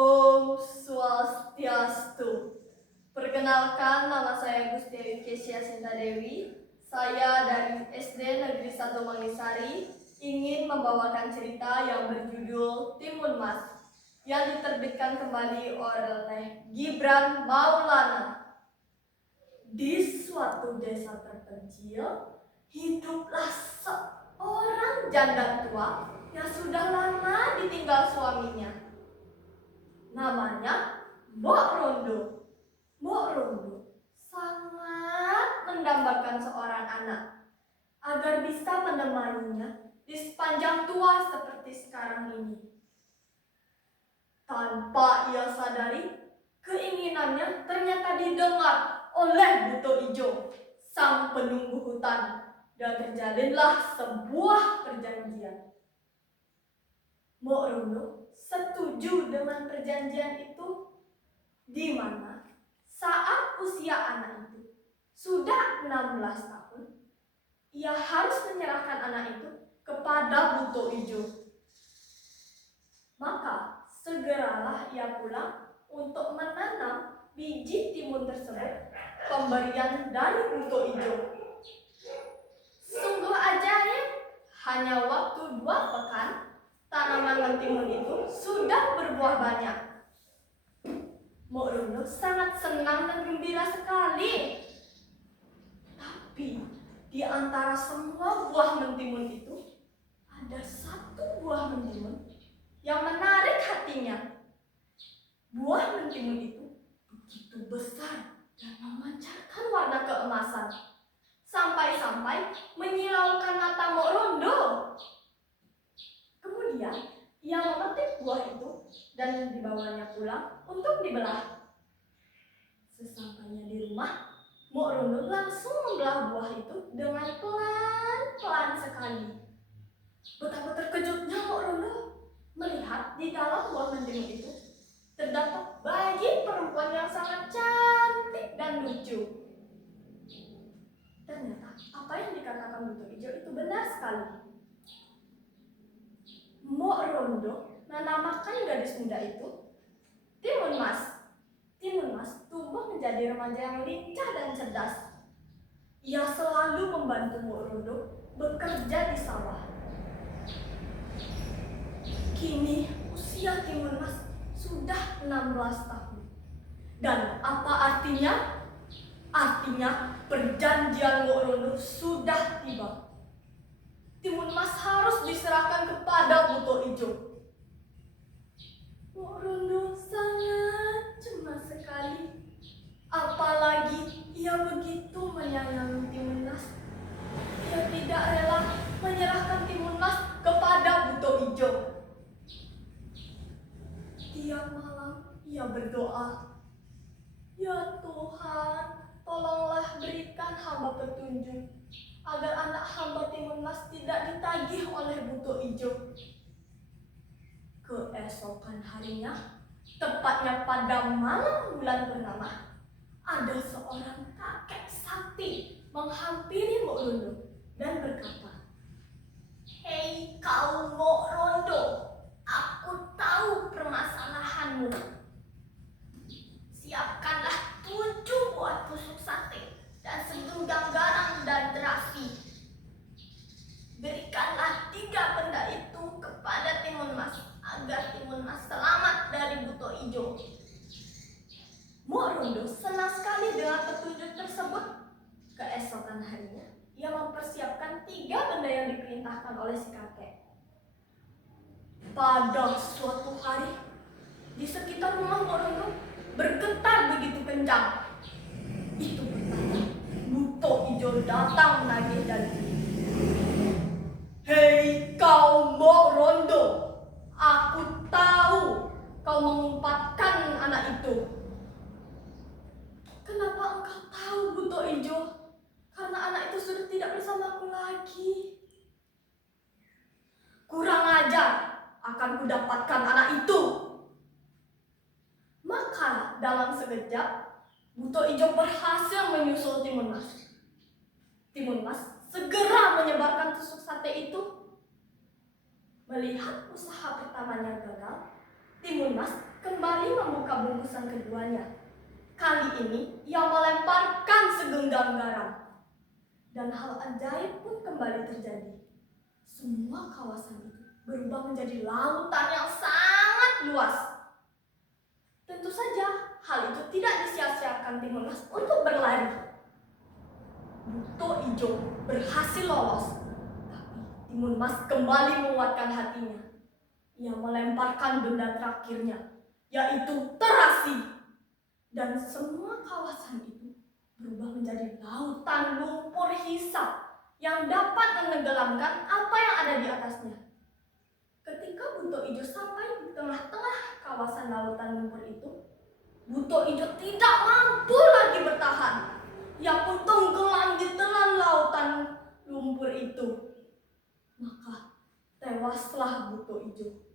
Om Swastiastu. Perkenalkan, nama saya Gusti Kesia Sinta Dewi. Saya dari SD Negeri 1 Mangisari ingin membawakan cerita yang berjudul Timun Mas yang diterbitkan kembali oleh Gibran Maulana. Di suatu desa terpencil, hiduplah seorang janda tua yang sudah lama ditinggal suaminya. Namanya Mbok Rondo. Mbok Rondo sangat mendambakan seorang anak agar bisa menemaninya di sepanjang tua seperti sekarang ini. Tanpa ia sadari, keinginannya ternyata didengar oleh Buto Ijo, sang penunggu hutan, dan terjalinlah sebuah perjanjian. Mbok Rondo setuju dengan perjanjian itu, di mana saat usia anak itu sudah 16 tahun, ia harus menyerahkan anak itu kepada Buto Ijo. Maka segeralah ia pulang untuk menanam biji timun tersebut, pemberian dari Buto Ijo. Sungguh ajaib, hanya waktu 2 pekan tanaman mentimun itu sudah berbuah banyak. Mbok Rondo sangat senang dan gembira sekali. Tapi di antara semua buah mentimun itu, ada satu buah mentimun yang menarik hatinya. Buah mentimun itu begitu besar dan memancarkan warna keemasan, sampai-sampai menyilaukan mata Mbok Rondo. Kemudian ia memetik buah itu dan dibawanya pulang untuk dibelah. Sesampainya di rumah, Mbok Rondo langsung membelah buah itu dengan pelan-pelan sekali. Betapa terkejutnya Mbok Rondo melihat di dalam buah mentimun itu terdapat bayi perempuan yang sangat cantik dan lucu. Ternyata apa yang dikatakan Buto Ijo itu benar sekali. Mbok Rondo menamakan gadis muda itu Timun Mas. Timun Mas tumbuh menjadi remaja yang lincah dan cerdas. Ia selalu membantu Mbok Rondo bekerja di sawah. Kini usia Timun Mas sudah 16 tahun. Dan apa artinya? Artinya perjanjian Mbok Rondo sudah tiba. Timun Mas harus diserahkan kepada Buto Ijo. Mbok Rondo sangat cemas sekali. Apalagi ia begitu menyayangi Timun Mas. Ia tidak rela menyerahkan Timun Mas kepada Buto Ijo. Tiap malam ia berdoa, "Ya Tuhan, tolonglah berikan hamba petunjuk agar anak hamba Timun Mas tidak ditagih oleh Buto Ijo." Keesokan harinya, tepatnya pada malam bulan purnama, ada seorang kakek sakti menghampiri Mbok Rondo dan berkata, "Hei kau Mbok Rondo, aku tahu permasalahanmu. Siapkanlah 7 buah tusuk sate dan segenggang garam dan terasi. Berikanlah 3 benda itu kepada Timun Mas agar Timun Mas selamat dari Buto Ijo." Mbok Rondo senang sekali dengan petunjuk tersebut. Keesokan harinya, ia mempersiapkan 3 benda yang diperintahkan oleh si kakek. Pada suatu hari, di sekitar rumah Mbok Rondo bergetar begitu kencang. Itu pertanda Buto Ijo datang menagih janji. "Hei kau Mbok Rondo, aku tahu kau mengumpatkan anak itu." "Kenapa engkau tahu Buto Ijo? Karena anak itu sudah tidak bersamaku lagi." "Kurang ajar, akan kudapatkan anak itu." Maka dalam sekejap, Buto Ijo berhasil menyusul Timun Mas. Timun Mas segera menyebarkan tusuk sate itu. Melihat usaha pertamanya gagal, Timun Mas kembali membuka bungkusan keduanya. Kali ini ia melemparkan segenggam garam. Dan hal ajaib pun kembali terjadi. Semua kawasan itu berubah menjadi lautan yang sangat luas. Tentu saja hal itu tidak disia-siakan Timun Mas untuk berlari. Buto Ijo berhasil lolos. Tapi Timun Mas kembali menguatkan hatinya. Ia melemparkan benda terakhirnya, yaitu terasi. Dan semua kawasan itu berubah menjadi lautan lumpur hisap yang dapat menenggelamkan apa yang ada di atasnya. Ketika Buto Ijo sampai di tengah-tengah kawasan lautan lumpur itu, Buto Ijo tidak mampu lagi bertahan. Ia pun tenggelam di telan lautan lumpur itu. Maka tewaslah Buto Ijo.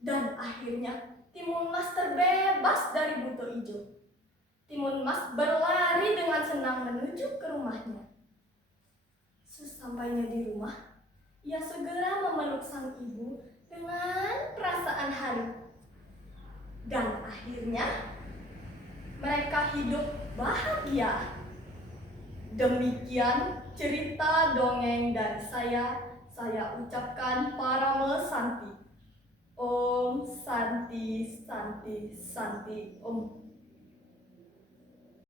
Dan akhirnya Timun Mas terbebas dari Buto Ijo. Timun Mas berlari dengan senang menuju ke rumahnya. Sesampainya di rumah, ia segera memeluk sang ibu dengan perasaan haru. Dan akhirnya mereka hidup bahagia. Demikian cerita dongeng dari saya ucapkan Parame Santi. Om Santi Santi Santi Om.